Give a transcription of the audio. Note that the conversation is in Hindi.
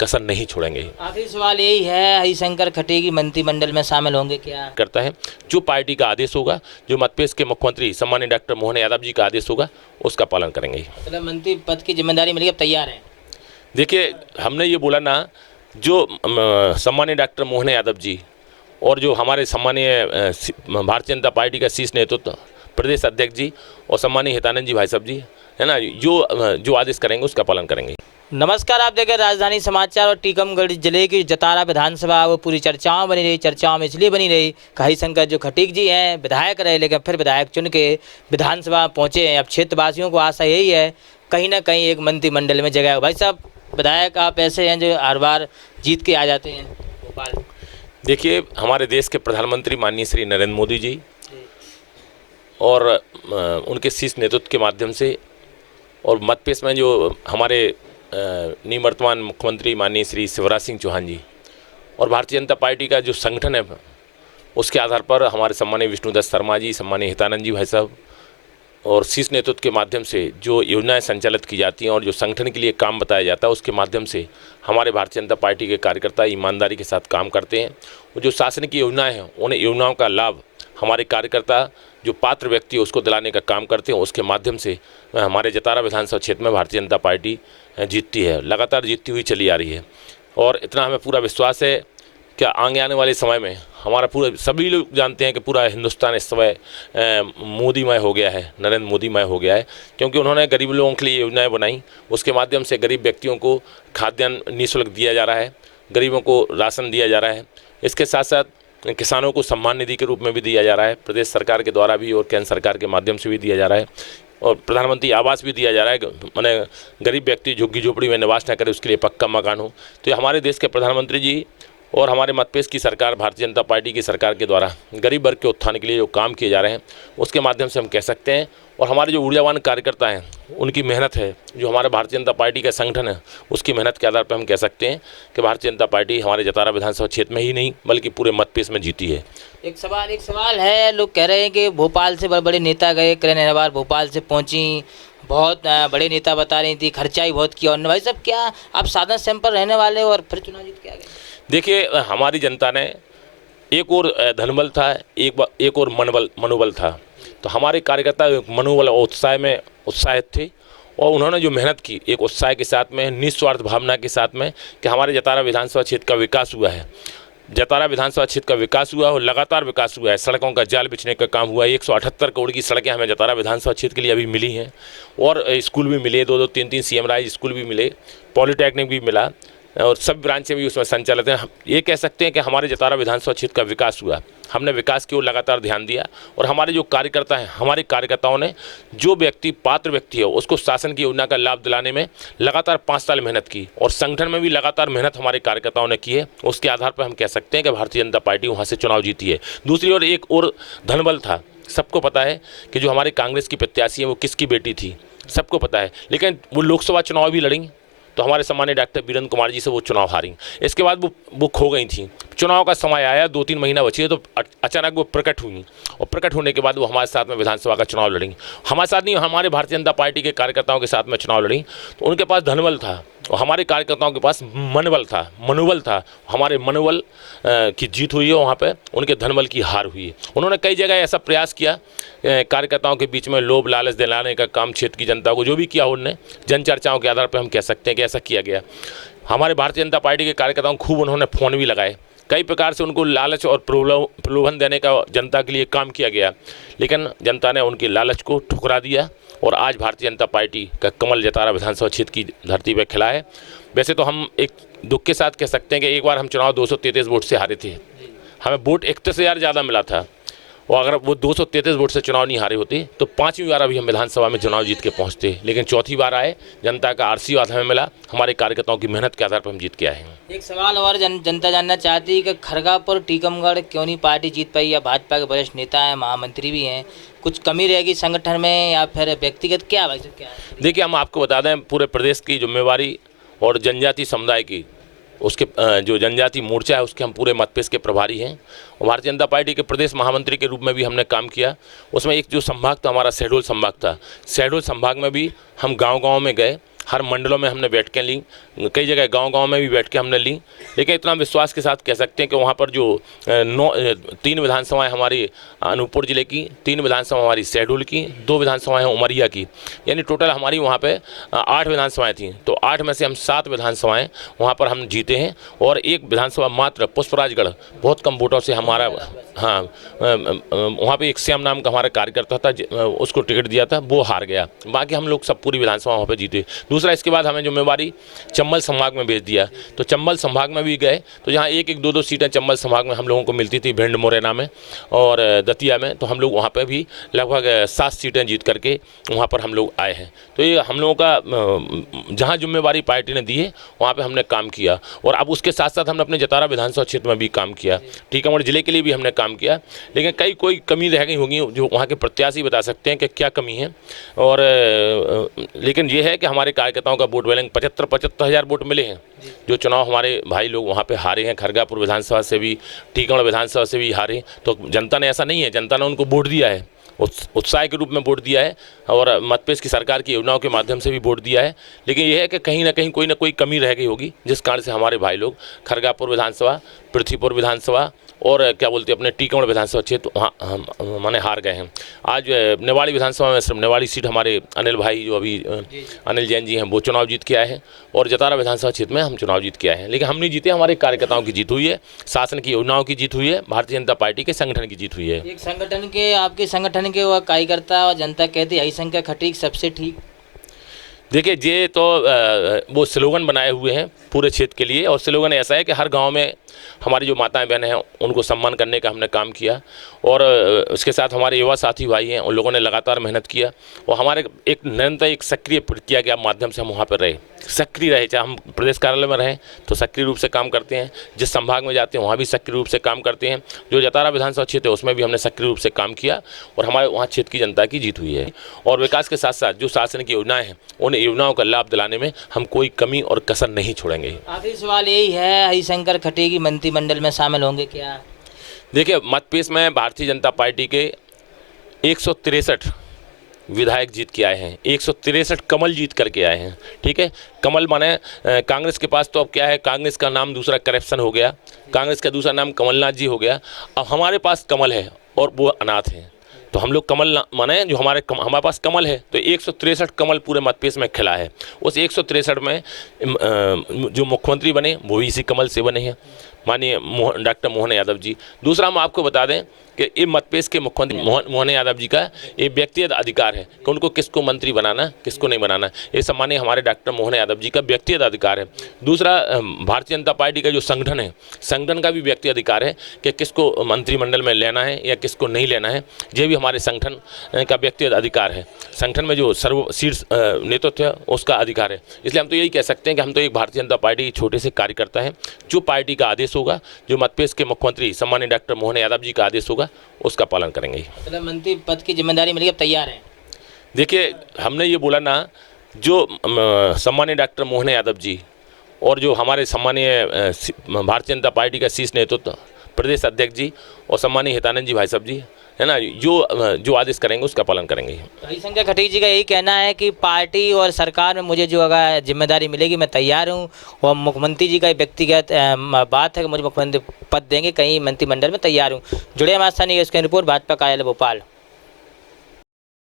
कसर नहीं छोड़ेंगे। आखिरी सवाल यही है, हरिशंकर खटीक मंत्रिमंडल में शामिल होंगे क्या? करता है जो पार्टी का आदेश होगा, जो मध्यप्रदेश के मुख्यमंत्री सम्मानीय डॉक्टर मोहन यादव जी का आदेश होगा, उसका पालन करेंगे। मतलब मंत्री पद की जिम्मेदारी मिली, अब तैयार है? देखिए, हमने ये बोला ना, जो सम्मानीय डॉक्टर मोहन यादव जी और जो हमारे सम्मानीय भारतीय जनता पार्टी का शीर्ष नेतृत्व प्रदेश अध्यक्ष जी और सम्मानीय हितानंद जी भाई साहब जी है ना, जो आदेश करेंगे उसका पालन करेंगे। नमस्कार, आप देख रहे हैं राजधानी समाचार। और टीकमगढ़ जिले की जतारा विधानसभा वो पूरी चर्चाओं बनी रही। चर्चाओं में इसलिए बनी रही कि हरिशंकर जो खटीक जी हैं विधायक रहे, लेकिन फिर विधायक चुन के विधानसभा पहुंचे हैं। अब क्षेत्रवासियों को आशा यही है कहीं ना कहीं एक मंत्रिमंडल में जगह हो। भाई साहब, विधायक आप ऐसे हैं जो हर बार जीत के आ जाते हैं भोपाल। देखिए, हमारे देश के प्रधानमंत्री माननीय श्री नरेंद्र मोदी जी और उनके शीर्ष नेतृत्व के माध्यम से, और मध्य प्रदेश में जो हमारे निवर्तमान मुख्यमंत्री माननीय श्री शिवराज सिंह चौहान जी और भारतीय जनता पार्टी का जो संगठन है, उसके आधार पर हमारे सम्मानीय विष्णुदत्त शर्मा जी, सम्मानीय हितानंद जी भाई साहब और शीर्ष नेतृत्व के माध्यम से जो योजनाएं संचालित की जाती हैं और जो संगठन के लिए काम बताया जाता है, उसके माध्यम से हमारे भारतीय जनता पार्टी के कार्यकर्ता ईमानदारी के साथ काम करते हैं। और जो शासन की योजनाएं हैं, उन योजनाओं का लाभ हमारे कार्यकर्ता जो पात्र व्यक्ति है उसको दिलाने का काम करते हैं। उसके माध्यम से हमारे जतारा विधानसभा क्षेत्र में भारतीय जनता पार्टी जीतती है, लगातार जीतती हुई चली आ रही है। और इतना हमें पूरा विश्वास है कि आगे आने वाले समय में हमारा पूरा, सभी लोग जानते हैं कि पूरा हिंदुस्तान इस समय मोदीमय हो गया है, नरेंद्र मोदीमय हो गया है, क्योंकि उन्होंने गरीब लोगों के लिए योजनाएं बनाई। उसके माध्यम से गरीब व्यक्तियों को खाद्यान्न निःशुल्क दिया जा रहा है, गरीबों को राशन दिया जा रहा है। इसके साथ साथ किसानों को सम्मान निधि के रूप में भी दिया जा रहा है, प्रदेश सरकार के द्वारा भी और केंद्र सरकार के माध्यम से भी दिया जा रहा है। और प्रधानमंत्री आवास भी दिया जा रहा है, माने गरीब व्यक्ति झुग्गी झोपड़ी में निवास न करे उसके लिए पक्का मकान हो। तो ये हमारे देश के प्रधानमंत्री जी और हमारे मध्य प्रदेश की सरकार, भारतीय जनता पार्टी की सरकार के द्वारा गरीब वर्ग के उत्थान के लिए जो काम किए जा रहे हैं, उसके माध्यम से हम कह सकते हैं। और हमारे जो ऊर्जावान कार्यकर्ता हैं, उनकी मेहनत है, जो हमारे भारतीय जनता पार्टी का संगठन है, उसकी मेहनत के आधार पर हम कह सकते हैं कि भारतीय जनता पार्टी हमारे जतारा विधानसभा क्षेत्र में ही नहीं बल्कि पूरे मध्य प्रदेश में जीती है। एक सवाल है, लोग कह रहे हैं कि भोपाल से बड़े बड़े नेता गए, किरण अहरवार भोपाल से पहुंची, बहुत बड़े नेता बता रही थी, खर्चा ही बहुत किया। और भाई साहब, क्या आप साधन सैंपल रहने वाले और फिर चुनाव जीत के आ गए? देखिए, हमारी जनता ने एक और धनबल था, एक और मनोबल था। तो हमारे कार्यकर्ता मनोबल और उत्साह में उत्साहित थे और उन्होंने जो मेहनत की एक उत्साह के साथ में, निस्वार्थ भावना के साथ में, कि हमारे जतारा विधानसभा क्षेत्र का विकास हुआ है। जतारा विधानसभा क्षेत्र का विकास हुआ और लगातार विकास हुआ है। सड़कों का जाल बिछने का काम हुआ है। 178 करोड़ की सड़कें हमें जतारा विधानसभा क्षेत्र के लिए अभी मिली हैं। और स्कूल भी मिले, 2-2, 3-3 CM राइज स्कूल भी मिले, पॉलिटेक्निक भी मिला और सब ब्रांचें भी उसमें संचालित हैं। ये कह सकते हैं कि हमारे जतारा विधानसभा क्षेत्र का विकास हुआ। हमने विकास की ओर लगातार ध्यान दिया और हमारे जो कार्यकर्ता हैं, हमारे कार्यकर्ताओं ने जो व्यक्ति पात्र व्यक्ति है उसको शासन की योजना का लाभ दिलाने में लगातार 5 साल मेहनत की और संगठन में भी लगातार मेहनत हमारे कार्यकर्ताओं ने की है। उसके आधार पर हम कह सकते हैं कि भारतीय जनता पार्टी वहाँ से चुनाव जीती है। दूसरी ओर एक और धनबल था। सबको पता है कि जो हमारी कांग्रेस की प्रत्याशी है वो किसकी बेटी थी, सबको पता है, लेकिन वो लोकसभा चुनाव भी लड़ी तो हमारे सम्मानीय डॉक्टर वीरेंद्र कुमार जी से वो चुनाव हारी। इसके बाद वो खो गई थी। चुनाव का समय आया, 2-3 महीना बची है, तो अचानक वो प्रकट हुई और प्रकट होने के बाद वो हमारे साथ में विधानसभा का चुनाव लड़ी। हमारे साथ नहीं, हमारे भारतीय जनता पार्टी के कार्यकर्ताओं के साथ में चुनाव लड़ी। तो उनके पास धनबल था और हमारे कार्यकर्ताओं के पास मनोबल था। हमारे मनोबल की जीत हुई है, वहाँ पे उनके धनबल की हार हुई है। उन्होंने कई जगह ऐसा प्रयास किया कार्यकर्ताओं के बीच में लोभ लालच दिलाने का काम, क्षेत्र की जनता को जो भी किया उन्होंने जन चर्चाओं के आधार पर हम कह सकते हैं कि ऐसा किया गया। हमारे भारतीय जनता पार्टी के कार्यकर्ताओं को खूब उन्होंने फ़ोन भी लगाए, कई प्रकार से उनको लालच और प्रलोभन देने का जनता के लिए काम किया गया, लेकिन जनता ने उनकी लालच को ठुकरा दिया और आज भारतीय जनता पार्टी का कमल जतारा विधानसभा क्षेत्र की धरती पर खिला है। वैसे तो हम एक दुख के साथ कह सकते हैं कि एक बार हम चुनाव 233 वोट से हारे थे। हमें वोट 31,000 ज़्यादा मिला था और अगर वो 233 वोट से चुनाव नहीं हारे होते तो 5वीं बार अभी हम विधानसभा में चुनाव जीत के पहुंचते, लेकिन चौथी बार आए, जनता का आशीर्वाद हमें मिला, हमारे कार्यकर्ताओं की मेहनत के आधार पर हम जीत के आए हैं। एक सवाल और जनता जानना चाहती है कि खड़गापुर टीकमगढ़ क्यों नहीं पार्टी जीत पाई? या भाजपा के वरिष्ठ नेता हैं, महामंत्री भी हैं, कुछ कमी रहेगी संगठन में या फिर व्यक्तिगत क्या भाई साहब क्या है? देखिए, हम आपको बता दें, पूरे प्रदेश की जिम्मेवारी और जनजाति समुदाय की, उसके जो जनजाति मोर्चा है उसके हम पूरे मध्य प्रदेश के प्रभारी हैं और भारतीय जनता पार्टी के प्रदेश महामंत्री के रूप में भी हमने काम किया। उसमें एक जो संभाग था हमारा शहडोल संभाग था, शहडोल संभाग में भी हम गांव-गांव में गए, हर मंडलों में हमने बैठकें ली, कई जगह गांव-गांव में भी बैठ के हमने ली, लेकिन इतना विश्वास के साथ कह सकते हैं कि वहाँ पर जो 3 विधानसभाएं हमारी अनूपपुर जिले की, 3 विधानसभा हमारी शहडोल की, 2 विधानसभाएं उमरिया की, यानी टोटल हमारी वहाँ पे 8 विधानसभाएं थी। तो 8 में से हम 7 विधानसभाएं वहाँ पर हम जीते हैं और एक विधानसभा मात्र पुष्पराजगढ़ बहुत कम वोटों से हमारा, हाँ, वहाँ पे एक श्याम नाम का हमारा कार्यकर्ता था, उसको टिकट दिया था, वो हार गया। बाकी हम लोग सब पूरी विधानसभा वहाँ पे जीते। दूसरा, इसके बाद हमें जिम्मेवारी चंबल संभाग में भेज दिया, तो चंबल संभाग में भी गए, तो जहाँ 1-1, 2-2 सीटें चंबल संभाग में हम लोगों को मिलती थी, भिंड, मुरैना में और दतिया में, तो हम लोग वहाँ पे भी लगभग 7 सीटें जीत करके वहाँ पर हम लोग आए हैं। तो ये हम लोगों का जहाँ जिम्मेवारी पार्टी ने दी है वहाँ पे हमने काम किया, और अब उसके साथ साथ हमने अपने जतारा विधानसभा क्षेत्र में भी काम किया, टीकमगढ़ जिले के लिए भी हमने काम किया। लेकिन कोई कमी रह गई होगी जो वहाँ के प्रत्याशी बता सकते हैं कि क्या कमी है, और लेकिन ये है कि हमारे कार्यकर्ताओं का वोट बैंक 75 हज़ार वोट मिले हैं। जो चुनाव हमारे भाई लोग वहाँ पे हारे हैं, खरगापुर विधानसभा से भी, टीकमगढ़ विधानसभा से भी हारे, तो जनता ने, ऐसा नहीं है, जनता ने उनको वोट दिया है, उत्साह के रूप में वोट दिया है, और मतपेश की सरकार की योजनाओं के माध्यम से भी वोट दिया है। लेकिन यह है कि कहीं ना कहीं कोई ना कोई कमी रह गई होगी, जिस कारण से हमारे भाई लोग खरगापुर विधानसभा, पृथ्वीपुर विधानसभा और क्या बोलते हैं अपने टीकमगढ़ विधानसभा क्षेत्र वहाँ माने हार गए हैं। आज नेवाड़ी विधानसभा में सिर्फ नेवाड़ी सीट हमारे अनिल भाई, जो अभी अनिल जैन जी हैं, वो चुनाव जीत के आए हैं, और जतारा विधानसभा क्षेत्र में हम चुनाव जीत के आए हैं। लेकिन हम नहीं जीते, हमारे कार्यकर्ताओं की जीत हुई है, शासन की योजनाओं की जीत हुई है, भारतीय जनता पार्टी के संगठन की जीत हुई है। एक संगठन के, आपके संगठन के वो कार्यकर्ता और जनता कहती है हरिशंकर खटीक सबसे ठीक। देखिए, ये तो वो स्लोगन बनाए हुए हैं पूरे क्षेत्र के लिए, और स्लोगन ऐसा है कि हर गांव में हमारी जो माताएं बहनें हैं उनको सम्मान करने का हमने काम किया, और उसके साथ हमारे युवा साथी भाई हैं, उन लोगों ने लगातार मेहनत किया, और हमारे एक निरंतर एक सक्रिय प्रक्रिया के माध्यम से हम वहाँ पर रहे, सक्रिय रहे, चाहे हम प्रदेश कार्यालय में रहें तो सक्रिय रूप से काम करते हैं, जिस संभाग में जाते हैं वहाँ भी सक्रिय रूप से काम करते हैं, जो जतारा विधानसभा क्षेत्र है उसमें भी हमने सक्रिय रूप से काम किया, और हमारे वहाँ क्षेत्र की जनता की जीत हुई है। और विकास के साथ साथ जो शासन की योजनाएं हैं उन योजनाओं का लाभ दिलाने में हम कोई कमी और कसर नहीं छोड़ेंगे। आखिरी सवाल यही है, हरिशंकर खटीक मंत्रिमंडल में शामिल होंगे क्या? देखिए, मतपेश में भारतीय जनता पार्टी के 163 विधायक जीत के आए हैं, 163 कमल जीत करके आए हैं। ठीक है, कमल माने कांग्रेस के पास तो अब क्या है, कांग्रेस का नाम दूसरा करप्शन हो गया, कांग्रेस का दूसरा नाम कमलनाथ जी हो गया, अब हमारे पास कमल है और वो अनाथ हैं, तो हम लोग कमल माने जो हमारे पास कमल है, तो 163 कमल पूरे मतपेश में खिला है। उस 163 में जो मुख्यमंत्री बने वो भी इसी कमल से बने हैं, माननीय डॉक्टर मोहन यादव जी। दूसरा हम आपको बता दें कि ये मतपेश के मुख्यमंत्री मोहन यादव जी का ये व्यक्तिगत अधिकार है कि उनको किसको मंत्री बनाना, किसको नहीं बनाना, ये सब माननीय हमारे डॉक्टर मोहन यादव जी का व्यक्तिगत अधिकार है। दूसरा, भारतीय जनता पार्टी का जो संगठन है, संगठन का भी व्यक्तिगत अधिकार है कि किसको मंत्रिमंडल में लेना है या किसको नहीं लेना है, ये भी हमारे संगठन का व्यक्तिगत अधिकार है। संगठन में जो शीर्ष नेतृत्व है उसका अधिकार है। इसलिए हम तो यही कह सकते हैं कि हम तो एक भारतीय जनता पार्टी के छोटे से कार्यकर्ता हैं, जो पार्टी का आदेश होगा, जो मतपेश के मुख्यमंत्री सम्मानित डॉक्टर मोहन यादव जी का आदेश होगा, उसका पालन करेंगे। मतलब मंत्री पद की जिम्मेदारी मिली, अब तैयार हैं? देखिए, हमने ये बोला ना, जो सम्मानित डॉक्टर मोहन यादव जी और जो हमारे सम्मानीय भारतीय जनता पार्टी का शीर्ष नेतृत्व प्रदेश अध्यक्ष जी और सम्मानीय हितानंद जी भाई साहब जी है ना, जो आदेश करेंगे उसका पालन करेंगे। हरिशंकर खटीक जी का यही कहना है कि पार्टी और सरकार में मुझे जो अगर जिम्मेदारी मिलेगी मैं तैयार हूँ, और मुख्यमंत्री जी का व्यक्तिगत बात है कि मुझे मुख्यमंत्री पद देंगे, कहीं मंत्रिमंडल में तैयार हूँ। जुड़े हमारे साथ, इसके रिपोर्ट भाजपा कार्यालय भोपाल।